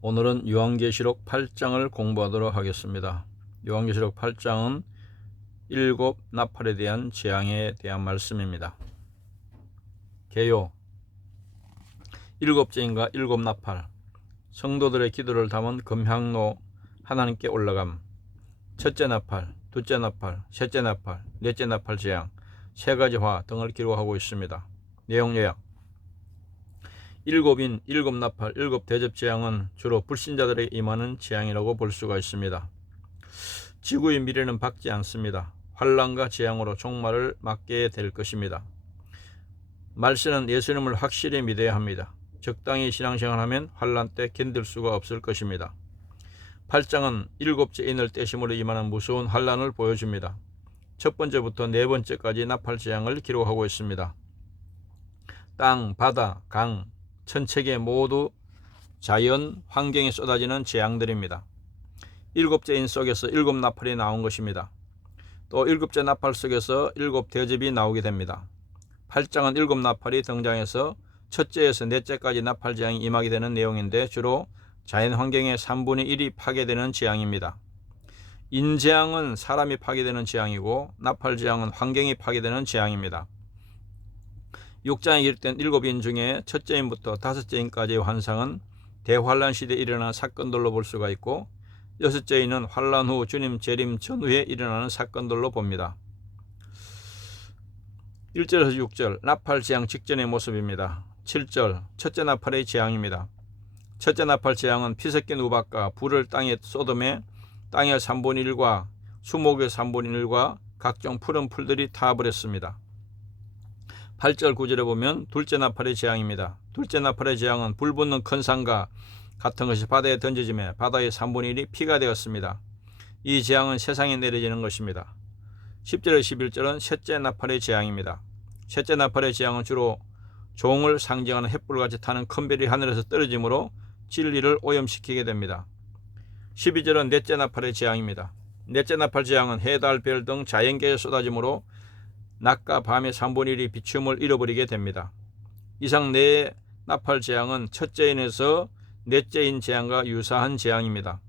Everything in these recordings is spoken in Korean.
오늘은 요한계시록 8장을 공부하도록 하겠습니다. 요한계시록 8장은 일곱 나팔에 대한 재앙에 대한 말씀입니다. 개요 일곱째인가 일곱 나팔, 성도들의 기도를 담은 금향로 하나님께 올라감, 첫째 나팔, 둘째 나팔, 셋째 나팔, 넷째 나팔 재앙, 세 가지 화 등을 기록하고 있습니다. 내용 요약. 일곱인 일곱 나팔, 일곱 대접 재앙은 주로 불신자들에게 임하는 재앙이라고 볼 수가 있습니다. 지구의 미래는 밝지 않습니다. 환난과 재앙으로 종말을 맞게 될 것입니다. 말세는 예수님을 확실히 믿어야 합니다. 적당히 신앙생활하면 환난 때 견딜 수가 없을 것입니다. 8장은 일곱째 인을 떼심으로 임하는 무서운 환난을 보여줍니다. 첫 번째부터 네 번째까지 나팔 재앙을 기록하고 있습니다. 땅, 바다, 강, 천체계 모두 자연 환경에 쏟아지는 재앙들입니다. 일곱째 인 속에서 일곱 나팔이 나온 것입니다. 또 일곱째 나팔 속에서 일곱 대접이 나오게 됩니다. 8장은 일곱 나팔이 등장해서 첫째에서 넷째까지 나팔 재앙이 임하게 되는 내용인데 주로 자연 환경의 3분의 1이 파괴되는 재앙입니다. 인재앙은 사람이 파괴되는 재앙이고 나팔 재앙은 환경이 파괴되는 재앙입니다. 6장에 기록된 일곱 인 중에 첫째 인부터 다섯째 인까지의 환상은 대환란 시대에 일어나는 사건들로 볼 수가 있고, 여섯째 인은 환란 후 주님 재림 전후에 일어나는 사건들로 봅니다. 1절에서 6절 나팔 재앙 직전의 모습입니다. 7절 첫째 나팔의 재앙입니다. 첫째 나팔 재앙은 피 섞인 우박과 불을 땅에 쏟음에 땅의 3분의 1과 수목의 3분의 1과 각종 푸른 풀들이 타버렸습니다. 8절 9절에 보면 둘째 나팔의 재앙입니다. 둘째 나팔의 재앙은 불 붙는 큰 산과 같은 것이 바다에 던져지며 바다의 3분의 1이 피가 되었습니다. 이 재앙은 세상에 내려지는 것입니다. 10절에서 11절은 셋째 나팔의 재앙입니다. 셋째 나팔의 재앙은 주로 종을 상징하는 횃불같이 타는 큰 별이 하늘에서 떨어지므로 진리를 오염시키게 됩니다. 12절은 넷째 나팔의 재앙입니다. 넷째 나팔 재앙은 해, 달, 별 등 자연계에 쏟아지므로 낮과 밤의 3분의 1이 비춤을 잃어버리게 됩니다. 이상 네 나팔 재앙은 첫째 인에서 넷째 인 재앙과 유사한 재앙입니다.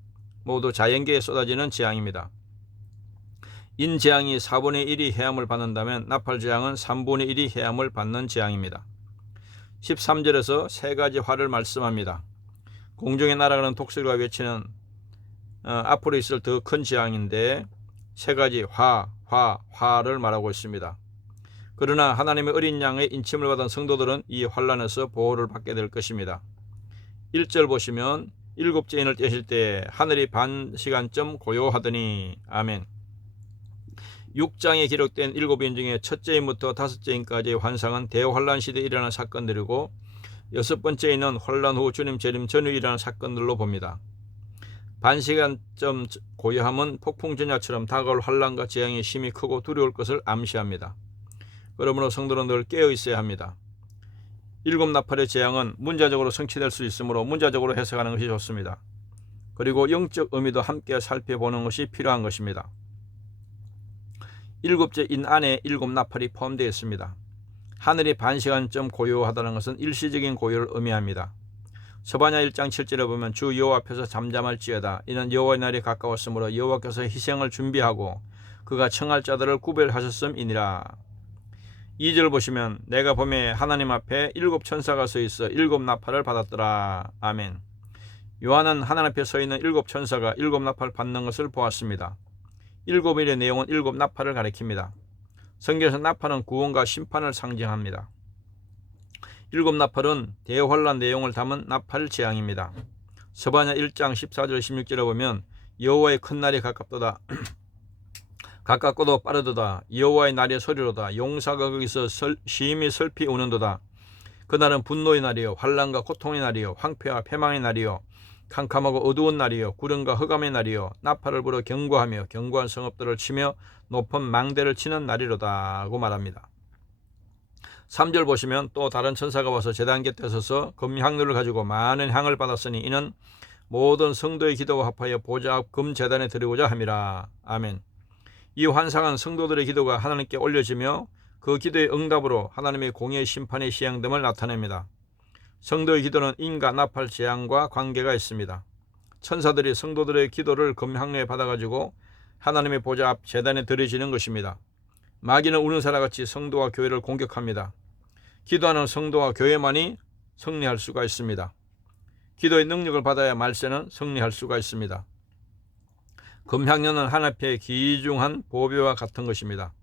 모두 자연계에 쏟아지는 재앙입니다. 인 재앙이 4분의 1이 해함을 받는다면 나팔 재앙은 3분의 1이 해함을 받는 재앙입니다. 13절에서 세 가지 화를 말씀합니다. 공중에 날아가는 독수리가 외치는 앞으로 있을 더 큰 재앙인데 세 가지 화를 말하고 있습니다. 그러나 하나님의 어린 양의 인침을 받은 성도들은 이 환난에서 보호를 받게 될 것입니다. 1절 보시면 일곱째 인을 떼실 때 하늘이 반 시간쯤 고요하더니 아멘. 6장에 기록된 일곱 인 중에 첫째 인부터 다섯째 인까지의 환상은 대환란 시대에 일어난 사건들이고, 여섯 번째 인은 환란 후 주님 재림 전후에 일어난 사건들로 봅니다. 반시간쯤 고요함은 폭풍전야처럼 다가올 환란과 재앙이 심히 크고 두려울 것을 암시합니다. 그러므로 성도는 늘 깨어 있어야 합니다. 일곱 나팔의 재앙은 문자적으로 성취될 수 있으므로 문자적으로 해석하는 것이 좋습니다. 그리고 영적 의미도 함께 살펴보는 것이 필요한 것입니다. 일곱째 인 안에 일곱 나팔이 포함되어 있습니다. 하늘이 반시간쯤 고요하다는 것은 일시적인 고요를 의미합니다. 서바냐 1장 7절에 보면 주 여호와 앞에서 잠잠할지어다. 이는 여호와의 날이 가까웠으므로 여호와께서 희생을 준비하고 그가 청할 자들을 구별하셨음이니라. 2절 보시면 내가 봄에 하나님 앞에 일곱 천사가 서 있어 일곱 나팔을 받았더라. 아멘. 요한은 하나님 앞에 서 있는 일곱 천사가 일곱 나팔 받는 것을 보았습니다. 일곱일의 내용은 일곱 나팔을 가리킵니다. 성경에서 나팔은 구원과 심판을 상징합니다. 일곱 나팔은 대환란 내용을 담은 나팔 재앙입니다. 서바냐 1장 14절 16절에 보면 여호와의 큰 날이 가깝도다. 가깝고도 빠르도다. 여호와의 날의 소리로다. 용사가 거기서 심히 슬피 우는도다. 그날은 분노의 날이요 환난과 고통의 날이요 황폐와 패망의 날이요 캄캄하고 어두운 날이요 구름과 흑암의 날이요 나팔을 불어 경고하며 견고한 성읍들을 치며 높은 망대를 치는 날이로다 하고 말합니다. 3절 보시면 또 다른 천사가 와서 제단 곁에 서서 금향로를 가지고 많은 향을 받았으니 이는 모든 성도의 기도와 합하여 보좌 앞 금제단에 드리고자 함이라. 아멘. 이 환상은 성도들의 기도가 하나님께 올려지며 그 기도의 응답으로 하나님의 공의의 심판이 시행됨을 나타냅니다. 성도의 기도는 인과 나팔 재앙과 관계가 있습니다. 천사들이 성도들의 기도를 금향로에 받아가지고 하나님의 보좌 앞 제단에 드려지는 것입니다. 마귀는 우는 사람같이 성도와 교회를 공격합니다. 기도하는 성도와 교회만이 승리할 수가 있습니다. 기도의 능력을 받아야 말세는 승리할 수가 있습니다. 금향로는 하나님 앞에 귀중한 보배와 같은 것입니다.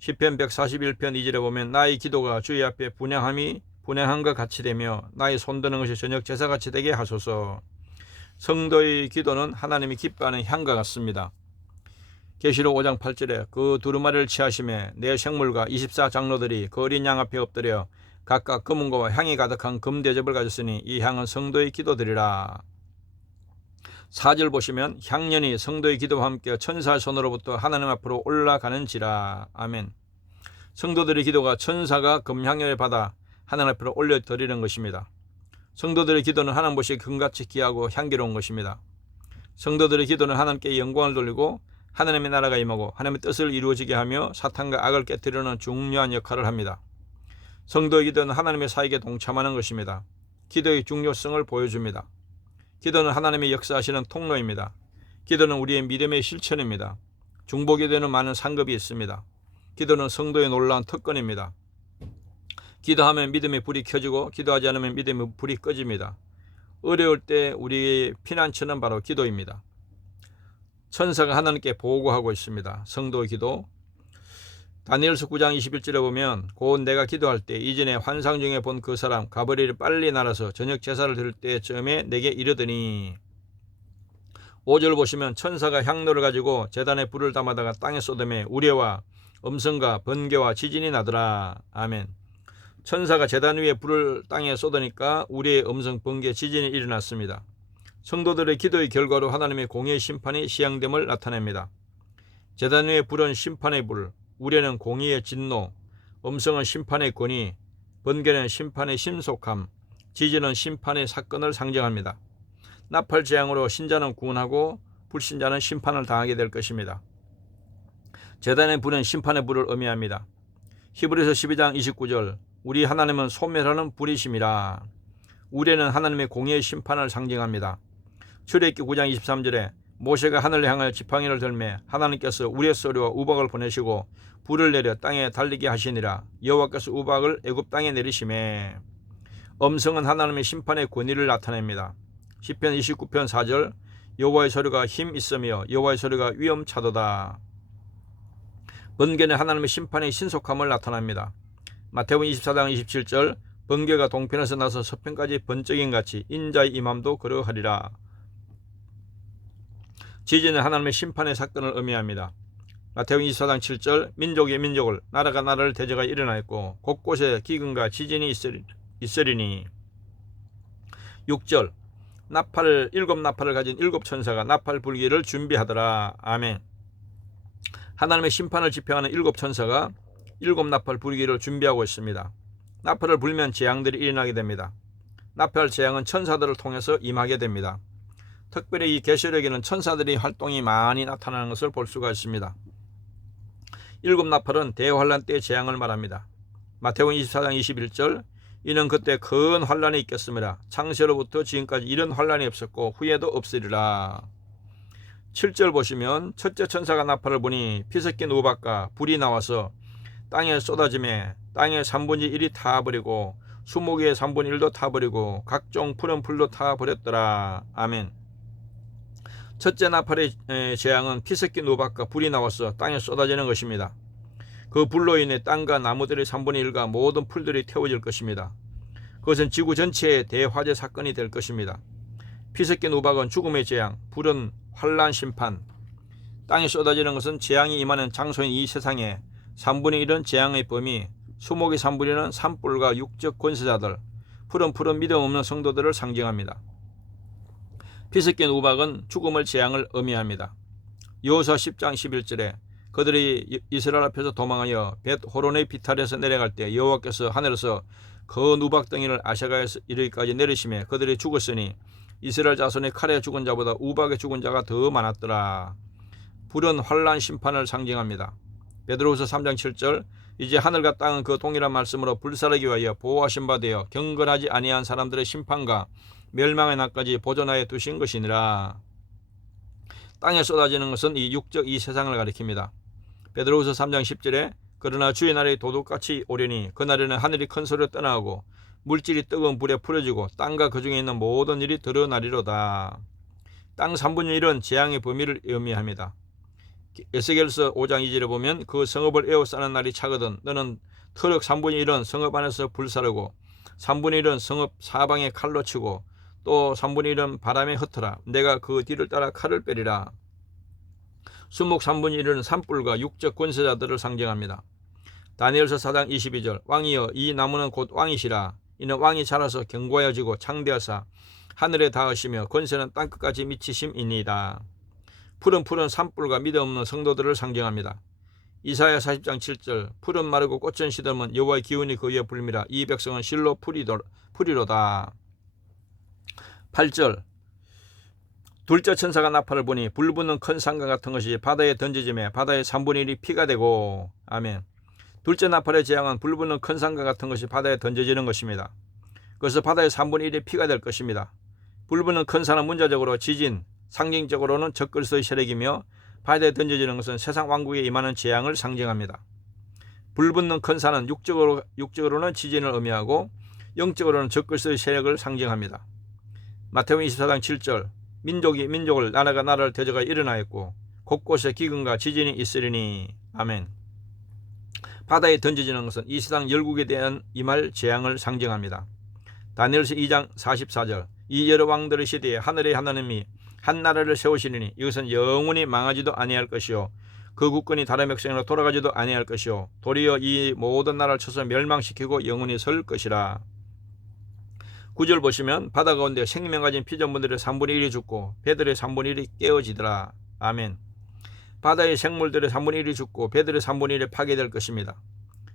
시편 141편 2절에 보면 나의 기도가 주의 앞에 분향함과 같이 되며 나의 손드는 것이 저녁 제사같이 되게 하소서. 성도의 기도는 하나님이 기뻐하는 향과 같습니다. 계시록 5장 8절에 그 두루마리를 취하심에 내 생물과 24장로들이 그 어린 양 앞에 엎드려 각각 금은과 향이 가득한 금대접을 가졌으니 이 향은 성도의 기도들이라. 4절 보시면 향연이 성도의 기도와 함께 천사의 손으로부터 하나님 앞으로 올라가는지라. 아멘. 성도들의 기도가 천사가 금향연을 받아 하나님 앞으로 올려드리는 것입니다. 성도들의 기도는 하나님 보시기에 금같이 귀하고 향기로운 것입니다. 성도들의 기도는 하나님께 영광을 돌리고 하나님의 나라가 임하고 하나님의 뜻을 이루어지게 하며 사탄과 악을 깨뜨리는 중요한 역할을 합니다. 성도의 기도는 하나님의 사역에 동참하는 것입니다. 기도의 중요성을 보여줍니다. 기도는 하나님의 역사하시는 통로입니다. 기도는 우리의 믿음의 실천입니다. 중보기도에는 많은 상급이 있습니다. 기도는 성도의 놀라운 특권입니다. 기도하면 믿음의 불이 켜지고 기도하지 않으면 믿음의 불이 꺼집니다. 어려울 때 우리의 피난처는 바로 기도입니다. 천사가 하나님께 보고하고 있습니다. 성도의 기도. 다니엘서 9장 21절에 보면 곧 내가 기도할 때 이전에 환상 중에 본 그 사람 가브리엘이 빨리 날아서 저녁 제사를 드릴 때쯤에 내게 이르더니. 5절 보시면 천사가 향로를 가지고 제단에 불을 담아다가 땅에 쏟음에 우레와 음성과 번개와 지진이 나더라. 아멘. 천사가 제단 위에 불을 땅에 쏟으니까 우레의 음성, 번개, 지진이 일어났습니다. 성도들의 기도의 결과로 하나님의 공의의 심판이 시행됨을 나타냅니다. 제단 위에 불은 심판의 불, 우레는 공의의 진노, 음성은 심판의 권위, 번개는 심판의 신속함, 지진은 심판의 사건을 상징합니다. 나팔 재앙으로 신자는 구원하고 불신자는 심판을 당하게 될 것입니다. 제단의 불은 심판의 불을 의미합니다. 히브리서 12장 29절 우리 하나님은 소멸하는 불이심이라. 우레는 하나님의 공의의 심판을 상징합니다. 출애굽기 9장 23절에 모세가 하늘을 향하여 지팡이를 들매 하나님께서 우레 소리와 우박을 보내시고 불을 내려 땅에 달리게 하시니라. 여호와께서 우박을 애굽 땅에 내리심에. 음성은 하나님의 심판의 권위를 나타냅니다. 시편 29편 4절 여호와의 소리가 힘 있으며 여호와의 소리가 위엄차도다. 번개는 하나님의 심판의 신속함을 나타납니다. 마태복음 24장 27절 번개가 동편에서 나서 서편까지 번쩍인 같이 인자의 임함도 그러하리라. 지진은 하나님의 심판의 사건을 의미합니다. 마태복음 24장 7절 민족이 민족을 나라가 나라를 대적하여 일어나있고 곳곳에 기근과 지진이 있으리니. 6절 일곱 나팔을 가진 일곱 천사가 나팔 불기를 준비하더라. 아멘. 하나님의 심판을 집행하는 일곱 천사가 일곱 나팔 불기를 준비하고 있습니다. 나팔을 불면 재앙들이 일어나게 됩니다. 나팔 재앙은 천사들을 통해서 임하게 됩니다. 특별히 이 계시록에는 천사들의 활동이 많이 나타나는 것을 볼 수가 있습니다. 일곱 나팔은 대환란 때의 재앙을 말합니다. 마태복음 24장 21절 이는 그때 큰 환란이 있겠습니다. 창세로부터 지금까지 이런 환란이 없었고 후에도 없으리라. 7절 보시면 첫째 천사가 나팔을 보니 피 섞인 우박과 불이 나와서 땅에 쏟아지매 땅의 3분의 1이 타버리고 수목의 3분의 1도 타버리고 각종 푸른 풀도 타버렸더라. 아멘. 첫째 나팔의 재앙은 피 섞인 우박과 불이 나와서 땅에 쏟아지는 것입니다. 그 불로 인해 땅과 나무들의 3분의 1과 모든 풀들이 태워질 것입니다. 그것은 지구 전체의 대화재 사건이 될 것입니다. 피 섞인 우박은 죽음의 재앙, 불은 환란 심판, 땅에 쏟아지는 것은 재앙이 임하는 장소인 이 세상에 3분의 1은 재앙의 범위, 수목의 3분의 1은 산불과 육적 권세자들, 푸른 믿음 없는 성도들을 상징합니다. 피 섞인 우박은 죽음을 재앙을 의미합니다. 여호수아 10장 11절에 그들이 이스라엘 앞에서 도망하여 벳 호론의 비탈에서 내려갈 때 여호와께서 하늘에서 그 우박덩이를 아샤가에서 이르기까지 내리심에 그들이 죽었으니 이스라엘 자손의 칼에 죽은 자보다 우박에 죽은 자가 더 많았더라. 불은 환란 심판을 상징합니다. 베드로후서 3장 7절 이제 하늘과 땅은 그 동일한 말씀으로 불사르기 위하여 보호하신 바 되어 경건하지 아니한 사람들의 심판과 멸망의 날까지 보존하여 두신 것이니라. 땅에 쏟아지는 것은 이 육적 이 세상을 가리킵니다. 베드로후서 3장 10절에 그러나 주의 날이 도둑같이 오려니 그날에는 하늘이 큰 소리로 떠나고 물질이 뜨거운 불에 풀어지고 땅과 그 중에 있는 모든 일이 드러나리로다. 땅 3분의 1은 재앙의 범위를 의미합니다. 에스겔서 5장 2절에 보면 그 성읍을 에워싸는 날이 차거든 너는 트럭 3분의 1은 성읍 안에서 불사르고 3분의 1은 성읍 사방에 칼로 치고 또 3분의 1은 바람에 흩어라. 내가 그 뒤를 따라 칼을 빼리라. 수목 3분의 1은 산불과 육적 권세자들을 상징합니다. 다니엘서 4장 22절 왕이여 이 나무는 곧 왕이시라. 이는 왕이 자라서 견고하여지고 창대하사 하늘에 닿으시며 권세는 땅끝까지 미치심이니이다. 푸른 산불과 믿음 없는 성도들을 상징합니다. 이사야 40장 7절 풀은 마르고 꽃은 시들면 여호와의 기운이 그 위에 불미라. 이 백성은 실로 풀이로다. 8절 둘째 천사가 나팔을 보니 불붙는 큰 산과 같은 것이 바다에 던져지매 바다의 3분의 1이 피가 되고. 아멘. 둘째 나팔의 재앙은 불붙는 큰 산과 같은 것이 바다에 던져지는 것입니다. 그래서 바다의 3분의 1이 피가 될 것입니다. 불붙는 큰 산은 문자적으로 지진, 상징적으로는 적그리스도의 세력이며 바다에 던져지는 것은 세상 왕국에 임하는 재앙을 상징합니다. 불붙는 큰 산은 육적으로는 지진을 의미하고 영적으로는 적그리스도의 세력을 상징합니다. 마태복음 24장 7절 민족이 민족을 나라가 나라를 대적하여 일어나였고 곳곳에 기근과 지진이 있으리니. 아멘. 바다에 던져지는 것은 이 세상 열국에 대한 임할 재앙을 상징합니다. 다니엘서 2장 44절 이 여러 왕들의 시대에 하늘의 하나님이 한 나라를 세우시리니 이것은 영원히 망하지도 아니할 것이요 그 국권이 다른 백성으로 돌아가지도 아니할 것이요 도리어 이 모든 나라를 쳐서 멸망시키고 영원히 설 것이라. 9절 보시면 바다 가운데 생명 가진 피조물들의 3분의 1이 죽고 배들의 3분의 1이 깨어지더라. 아멘. 바다의 생물들의 3분의 1이 죽고 배들의 3분의 1이 파괴될 것입니다.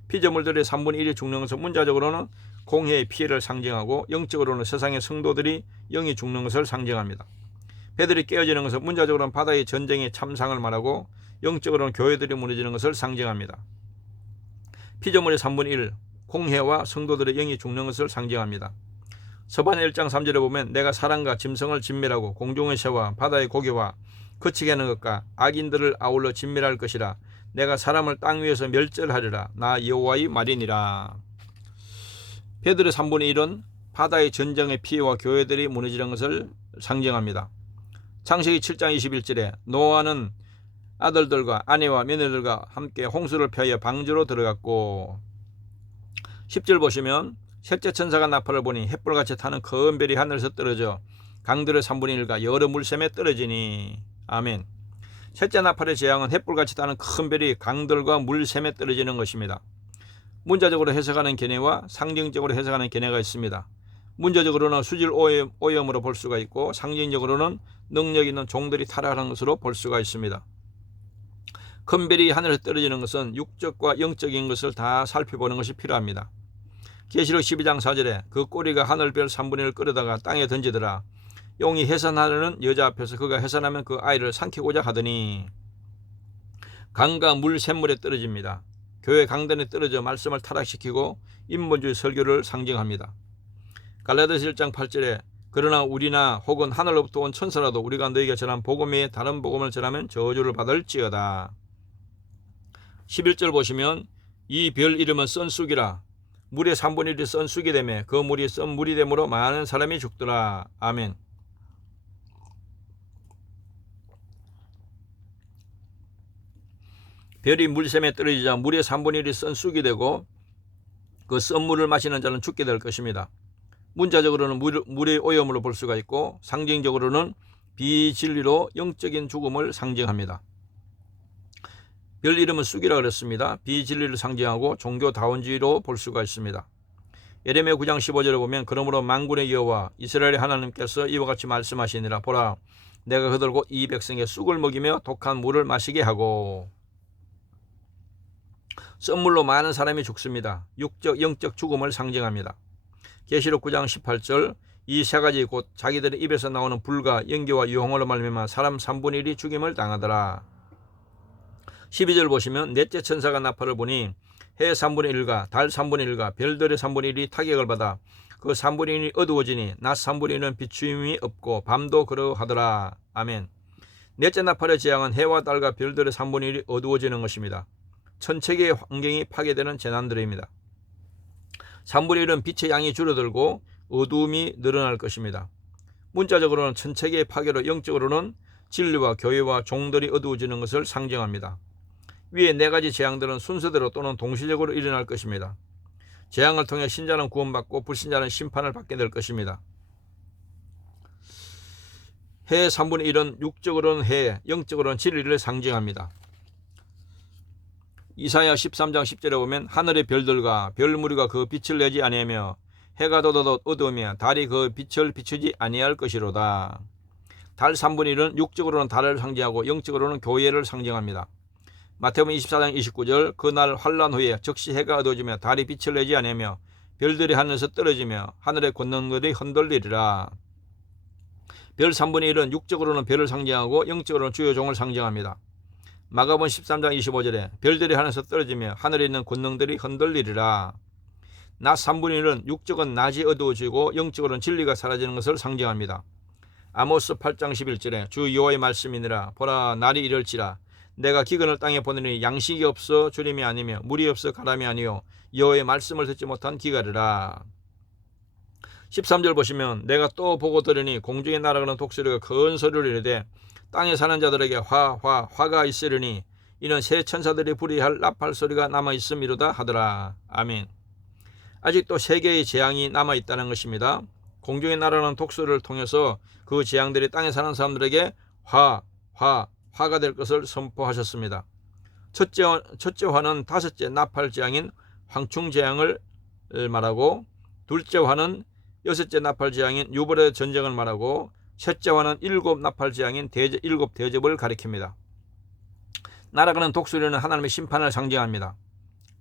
피조물들의 3분의 1이 죽는 것은 문자적으로는 공해의 피해를 상징하고 영적으로는 세상의 성도들이 영이 죽는 것을 상징합니다. 배들이 깨어지는 것은 문자적으로는 바다의 전쟁의 참상을 말하고 영적으로는 교회들이 무너지는 것을 상징합니다. 피조물의 3분의 1, 공해와 성도들의 영이 죽는 것을 상징합니다. 서반의 1장 3절에 보면 내가 사람과 짐승을 진멸하고 공중의 새와 바다의 고기와 거치게 하는 것과 악인들을 아울러 진멸할 것이라. 내가 사람을 땅 위에서 멸절하리라. 나 여호와의 말이니라. 배들의 3분의 1은 바다의 전쟁의 피해와 교회들이 무너지는 것을 상징합니다. 창세기 7장 21절에 노아는 아들들과 아내와 며느리들과 함께 홍수를 피하여 방주로 들어갔고. 10절 보시면 셋째 천사가 나팔을 보니 햇불같이 타는 큰 별이 하늘에서 떨어져 강들의 3분의 1과 여러 물샘에 떨어지니. 아멘. 셋째 나팔의 재앙은 햇불같이 타는 큰 별이 강들과 물샘에 떨어지는 것입니다. 문자적으로 해석하는 견해와 상징적으로 해석하는 견해가 있습니다. 문자적으로는 수질 오염으로 볼 수가 있고 상징적으로는 능력 있는 종들이 타락하는 것으로 볼 수가 있습니다. 큰 별이 하늘에서 떨어지는 것은 육적과 영적인 것을 다 살펴보는 것이 필요합니다. 계시록 12장 4절에 그 꼬리가 하늘별 3분의 1을 끌어다가 땅에 던지더라. 용이 해산하려는 여자 앞에서 그가 해산하면 그 아이를 삼키고자 하더니 강과 물 샘물에 떨어집니다. 교회 강단에 떨어져 말씀을 타락시키고 인본주의 설교를 상징합니다. 갈라디아서 1장 8절에 그러나 우리나 혹은 하늘로부터 온 천사라도 우리가 너희에게 전한 복음 외에 다른 복음을 전하면 저주를 받을지어다. 11절 보시면 이 별 이름은 썬쑥이라. 물의 3분의 1이 썬쑥이 되매 그 물이 썬물이 되므로 많은 사람이 죽더라. 아멘. 별이 물샘에 떨어지자 물의 3분의 1이 썬쑥이 되고 그 썬물을 마시는 자는 죽게 될 것입니다. 문자적으로는 물의 오염으로 볼 수가 있고 상징적으로는 비진리로 영적인 죽음을 상징합니다. 별 이름은 쑥이라 그랬습니다. 비진리를 상징하고 종교다원주의로 볼 수가 있습니다. 예레미야 9장 15절에 보면 그러므로 만군의 여호와 이스라엘의 하나님께서 이와 같이 말씀하시니라. 보라 내가 그들 곧 이 백성에 쑥을 먹이며 독한 물을 마시게 하고. 썬물로 많은 사람이 죽습니다. 육적 영적 죽음을 상징합니다. 계시록 9장 18절 이 세 가지 곧 자기들의 입에서 나오는 불과 연기와 유황으로 말미암아 사람 3분의 1이 죽임을 당하더라. 12절 보시면 넷째 천사가 나팔을 보니 해 3분의 1과 달 3분의 1과 별들의 3분의 1이 타격을 받아 그 3분의 1이 어두워지니 낮 3분의 1은 비추임이 없고 밤도 그러하더라. 아멘. 넷째 나팔의 재앙은 해와 달과 별들의 3분의 1이 어두워지는 것입니다. 천체계의 환경이 파괴되는 재난들입니다. 3분의 1은 빛의 양이 줄어들고 어두움이 늘어날 것입니다. 문자적으로는 천체계의 파괴로 영적으로는 진리와 교회와 종들이 어두워지는 것을 상징합니다. 위의 네 가지 재앙들은 순서대로 또는 동시적으로 일어날 것입니다. 재앙을 통해 신자는 구원받고 불신자는 심판을 받게 될 것입니다. 해 3분의 1은 육적으로는 해, 영적으로는 진리를 상징합니다. 이사야 13장 10절에 보면 하늘의 별들과 별무리가 그 빛을 내지 아니하며 해가 돋아도 어두우며 달이 그 빛을 비추지 아니할 것이로다. 달 3분의 1은 육적으로는 달을 상징하고 영적으로는 교회를 상징합니다. 마태복음 24장 29절 그날 환란 후에 즉시 해가 어두워지며 달이 빛을 내지 아니하며 별들이 하늘에서 떨어지며 하늘의 권능들이 흔들리리라. 별 3분의 1은 육적으로는 별을 상징하고 영적으로는 주요 종을 상징합니다. 마가복음 13장 25절에 별들이 하늘에서 떨어지며 하늘에 있는 권능들이 흔들리리라. 낮 3분의 1은 육적은 낮이 어두워지고 영적으로는 진리가 사라지는 것을 상징합니다. 아모스 8장 11절에 주 여호와의 말씀이니라. 보라 날이 이럴지라 내가 기근을 땅에 보내니 양식이 없어 주림이 아니며 물이 없어 가람이 아니요 여호와의 말씀을 듣지 못한 기갈이라. 13절 보시면 내가 또 보고 들으니 공중에 날아가는 독수리가 큰 소리를 이르되 땅에 사는 자들에게 화가 있으리니 이는 새 천사들이 불이할 나팔 소리가 남아있음이로다 하더라. 아멘. 아직도 세 개의 재앙이 남아있다는 것입니다. 공중에 날아가는 독수리를 통해서 그 재앙들이 땅에 사는 사람들에게 화가 될 것을 선포하셨습니다. 첫째 화는 다섯째 나팔 재앙인 황충 재앙을 말하고 둘째 화는 여섯째 나팔 재앙인 유브라데 전쟁을 말하고 셋째 화는 일곱 나팔 재앙인 일곱 대접을 가리킵니다. 날아가는 독수리는 하나님의 심판을 상징합니다.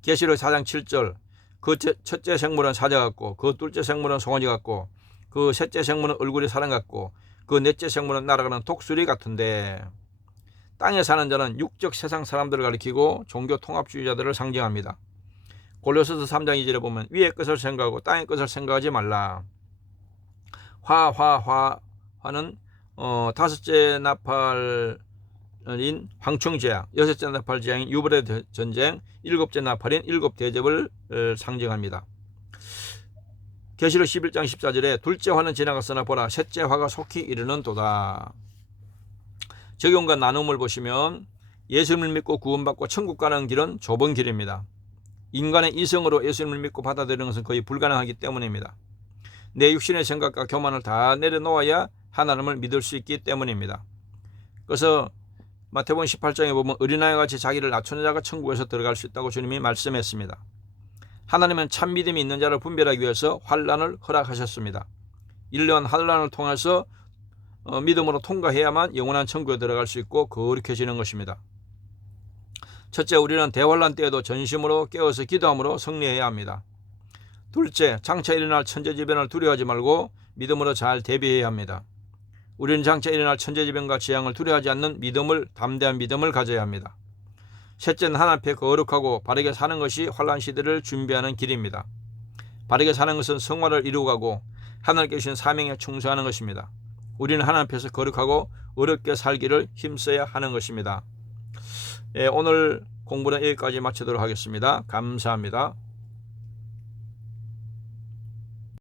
계시록 4장 7절 그 첫째 생물은 사자 같고 그 둘째 생물은 송아지 같고 그 셋째 생물은 얼굴이 사람 같고 그 넷째 생물은 날아가는 독수리 같은데 땅에 사는 자는 육적 세상 사람들을 가리키고 종교 통합주의자들을 상징합니다. 골로새서 3장 2절에 보면 위의 것을 생각하고 땅의 것을 생각하지 말라. 화는 다섯째 나팔인 황충재앙, 여섯째 나팔 재앙인 유브라데 전쟁, 일곱째 나팔인 일곱 대접을 상징합니다. 계시록 11장 14절에 둘째 화는 지나갔으나 보라 셋째 화가 속히 이르는도다. 적용과 나눔을 보시면 예수님을 믿고 구원받고 천국 가는 길은 좁은 길입니다. 인간의 이성으로 예수님을 믿고 받아들이는 것은 거의 불가능하기 때문입니다. 내 육신의 생각과 교만을 다 내려놓아야 하나님을 믿을 수 있기 때문입니다. 그래서 마태복음 18장에 보면 어린아이와 같이 자기를 낮추는 자가 천국에서 들어갈 수 있다고 주님이 말씀했습니다. 하나님은 참 믿음이 있는 자를 분별하기 위해서 환난을 허락하셨습니다. 인류는 환난을 통해서 믿음으로 통과해야만 영원한 천국에 들어갈 수 있고 거룩해지는 것입니다. 첫째, 우리는 대환난 때에도 전심으로 깨어서 기도함으로 승리해야 합니다. 둘째, 장차 일어날 천재지변을 두려워하지 말고 믿음으로 잘 대비해야 합니다. 우리는 장차 일어날 천재지변과 재앙을 두려워하지 않는 담대한 믿음을 가져야 합니다. 셋째는 하나님 앞에 거룩하고 바르게 사는 것이 환난 시대를 준비하는 길입니다. 바르게 사는 것은 성화를 이루어가고 하나님께 주신 사명에 충성하는 것입니다. 우리는 하나님 앞에서 거룩하고 어렵게 살기를 힘써야 하는 것입니다. 오늘 공부는 여기까지 마치도록 하겠습니다. 감사합니다.